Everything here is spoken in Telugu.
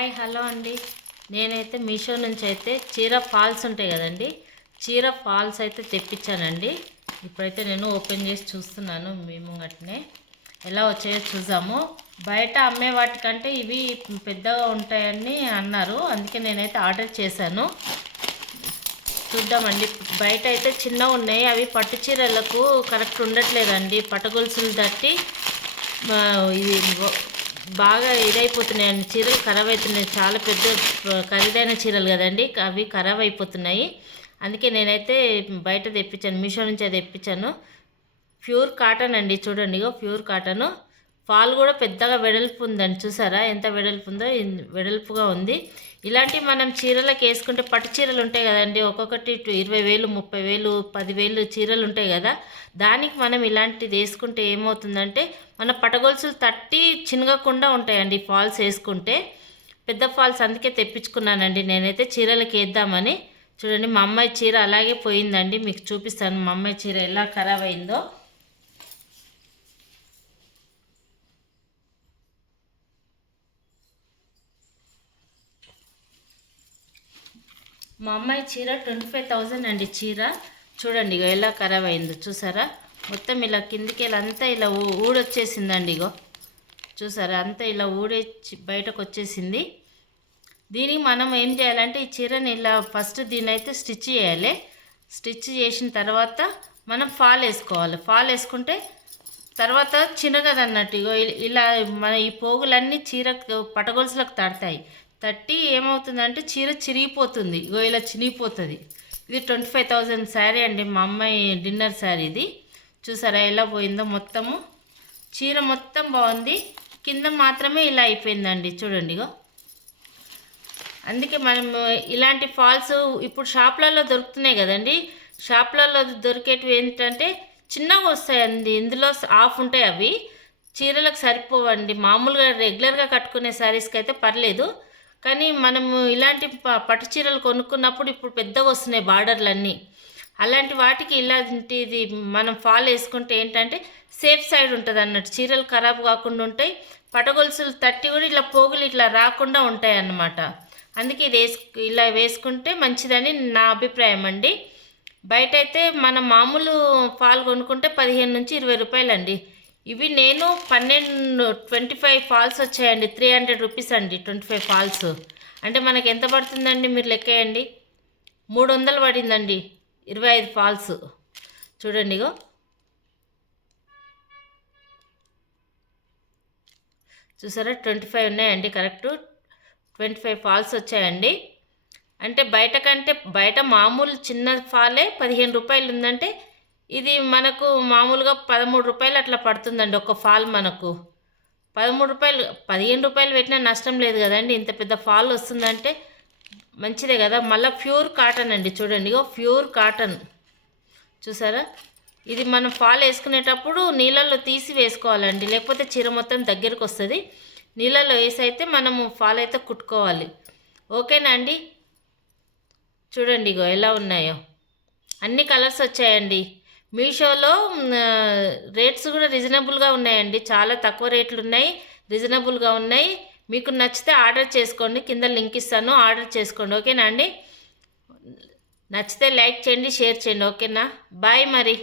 హాయ్ హలో అండి. నేనైతే మీషో నుంచి అయితే చీర ఫాల్స్ ఉంటాయి కదండి. చీర ఫాల్స్ అయితే తెప్పించానండి. ఇప్పుడైతే నేను ఓపెన్ చేసి చూస్తున్నాను మేము అట్నే ఎలా వచ్చాయో చూసాము బయట అమ్మే వాటికంటే ఇవి పెద్దగా ఉంటాయని అన్నారు. అందుకే నేనైతే ఆర్డర్ చేశాను. చూద్దామండి. బయట అయితే చిన్నగా ఉన్నాయి. అవి పట్టు చీరలకు కరెక్ట్ ఉండట్లేదండి. పట్టగొలుసులు తట్టి ఇది బాగా ఇదైపోతున్నాయండి చీరలు ఖరాబ్ అవుతున్నాయి చాలా పెద్ద ఖరీదైన చీరలు కదండి. అవి ఖరాబ్ అయిపోతున్నాయి అందుకే నేనైతే బయట తెప్పించాను మీషో నుంచి అది తెప్పించాను. ప్యూర్ కాటన్ అండి చూడండి ప్యూర్ కాటను. ఫాల్ కూడా పెద్దగా వెడల్పు ఉందండి చూసారా? ఎంత వెడల్పు ఉందో వెడల్పుగా ఉంది. ఇలాంటివి మనం చీరలకు వేసుకుంటే పట్టు చీరలు ఉంటాయి కదండి ఒక్కొక్కటి ఇరవై వేలు ముప్పై వేలు పదివేలు చీరలు ఉంటాయి కదా. దానికి మనం ఇలాంటిది వేసుకుంటే ఏమవుతుందంటే మన పటగొలుసులు తట్టి చినగకుండా ఉంటాయండి ఫాల్స్ వేసుకుంటే. పెద్ద ఫాల్స్ అందుకే తెప్పించుకున్నానండి నేనైతే చీరలకు వేద్దామని. చూడండి మా అమ్మాయి చీర అలాగే పోయిందండి మీకు చూపిస్తాను మా అమ్మాయి చీర ఎలా ఖరాబ్ అయిందో. మా అమ్మాయి చీర ట్వంటీ ఫైవ్ థౌజండ్ అండి చీర. చూడండి ఇగో ఎలా ఖరాబ్ అయిందో చూసారా? మొత్తం ఇలా కిందికి ఇలా అంతా ఇలా ఊ- ఊడొచ్చేసిందండి ఇగో. చూసారా? అంతా ఇలా ఊడే బయటకు వచ్చేసింది దీనికి మనం ఏం చేయాలంటే ఈ చీరని ఇలా ఫస్ట్ దీని అయితే స్టిచ్ చేయాలి. స్టిచ్ చేసిన తర్వాత మనం ఫాల్ వేసుకోవాలి. ఫాల్ వేసుకుంటే తర్వాత చిన్నగదన్నట్టు ఇగో ఇలా మన ఈ పోగులన్నీ చీర పటగొలుసులకు తడతాయి. తట్టి ఏమవుతుందంటే చీర చిరిగిపోతుంది. ఇగో ఇలా చినిగిపోతుంది. ఇది ట్వంటీ ఫైవ్ థౌజండ్ శారీ అండి. మా అమ్మాయి డిన్నర్ శారీ ఇది. చూసారా ఎలా పోయిందో మొత్తము. చీర మొత్తం బాగుంది. కింద మాత్రమే ఇలా అయిపోయిందండి. చూడండి ఇగో. అందుకే మనం ఇలాంటి ఫాల్స్ ఇప్పుడు షాప్లలో దొరుకుతున్నాయి కదండి. షాప్లలో దొరికేటివి ఏంటంటే చిన్నగా వస్తాయండి. ఇందులో ఆఫ్ ఉంటాయి అవి. చీరలకు సరిపోవండి. మామూలుగా రెగ్యులర్గా కట్టుకునే శారీస్కి అయితే పర్లేదు. కానీ మనము ఇలాంటి పట్టు చీరలు కొనుక్కున్నప్పుడు ఇప్పుడు పెద్దగా వస్తున్నాయి బార్డర్లన్నీ. అలాంటి వాటికి ఇలాంటిది మనం ఫాల్ వేసుకుంటే ఏంటంటే సేఫ్ సైడ్ ఉంటుంది అన్నట్టు. చీరలు ఖరాబ్ కాకుండా ఉంటాయి. పటగొలుసులు తట్టి కూడా ఇట్లా పోగులు ఇట్లా రాకుండా ఉంటాయి అన్నమాట. అందుకే ఇది వేసు ఇలా వేసుకుంటే మంచిదని నా అభిప్రాయం అండి. బయట అయితే మనం మామూలు ఫాల్ కొనుక్కుంటే పదిహేను నుంచి ఇరవై రూపాయలు అండి ఇవి నేను పన్నెండు ట్వంటీ ఫైవ్ ఫాల్స్ వచ్చాయండి. త్రీ హండ్రెడ్ రూపీస్ అండి ట్వంటీ ఫైవ్ ఫాల్స్. అంటే మనకి ఎంత పడుతుందండి మీరు లెక్కేయండి? మూడు వందలు పడిందండి ఇరవై ఐదు ఫాల్స్. చూడండి ఇగో. చూసారా? ట్వంటీ ఫైవ్ ఉన్నాయండి కరెక్ట్. ట్వంటీ ఫైవ్ ఫాల్స్ వచ్చాయండి. అంటే బయట కంటే బయట మామూలు చిన్న ఫాలే పదిహేను రూపాయలు ఉందంటే ఇది మనకు మామూలుగా పదమూడు రూపాయలు అట్లా పడుతుందండి ఒక ఫాల్ మనకు. పదమూడు రూపాయలు పదిహేను రూపాయలు పెట్టినా నష్టం లేదు కదండి. ఇంత పెద్ద ఫాల్ వస్తుందంటే మంచిదే కదా. మళ్ళీ ప్యూర్ కాటన్ అండి చూడండి. ఇగో ప్యూర్ కాటన్. చూసారా? ఇది మనం ఫాల్ వేసుకునేటప్పుడు నీళ్ళల్లో తీసి వేసుకోవాలండి. లేకపోతే చీర మొత్తం దగ్గరకు వస్తుంది. నీళ్ళల్లో వేసి అయితే మనము ఫాల్ అయితే కుట్టుకోవాలి. ఓకేనా అండి? చూడండి ఇగో ఎలా ఉన్నాయో. అన్ని కలర్స్ వచ్చాయండి. మీషోలో రేట్స్ కూడా రీజనబుల్గా ఉన్నాయండి. చాలా తక్కువ రేట్లు ఉన్నాయి రీజనబుల్గా ఉన్నాయి. మీకు నచ్చితే ఆర్డర్ చేసుకోండి. కింద లింక్ ఇస్తాను. ఆర్డర్ చేసుకోండి. ఓకేనా అండి? నచ్చితే లైక్ చేయండి షేర్ చేయండి. ఓకేనా? బాయ్ మరి.